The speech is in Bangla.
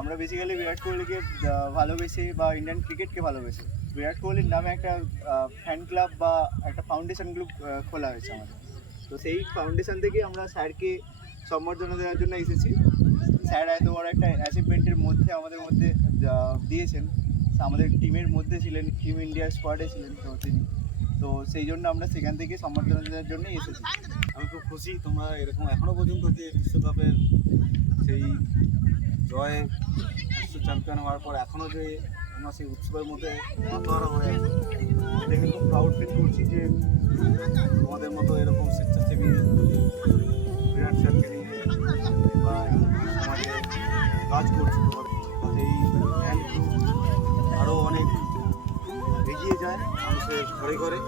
আমরা বেসিক্যালি বিরাট কোহলিকে ভালোবেসে বা ইন্ডিয়ান ক্রিকেটকে ভালোবেসে বিরাট কোহলির নামে একটা ফ্যান ক্লাব বা একটা ফাউন্ডেশন গ্রুপ খোলা হয়েছে আমাদের। তো সেই ফাউন্ডেশন থেকেই আমরা স্যারকে সম্বর্ধনা দেওয়ার জন্য এসেছি। স্যার এত বড় একটা অ্যাচিভমেন্টের মধ্যে আমাদের মধ্যে দিয়েছেন, আমাদের টিমের মধ্যে ছিলেন, টিম ইন্ডিয়া স্কোয়াডে ছিলেন তো তিনি। তো সেই জন্য আমরা সেখান থেকে সম্বর্ধনা দেওয়ার জন্যই এসেছি। আমি খুব খুশি তোমরা এরকম এখনও পর্যন্ত যে বিশ্বকাপের সেই জয়, বিশ্ব চ্যাম্পিয়ন হওয়ার পর এখনও যে তোমরা সেই উৎসবের মধ্যে মাতোয়ারা হয়ে আছো, দেখে খুব প্রাউড ফিল করছি যে তোমাদের মতো এরকম স্বেচ্ছাসেবী বিরাট স্যারকে নিয়ে বা সমাজে কাজ করছো। তোমার এই ফ্যান গ্রুপ আরও অনেক এগিয়ে যায় মানুষের ঘরে ঘরে।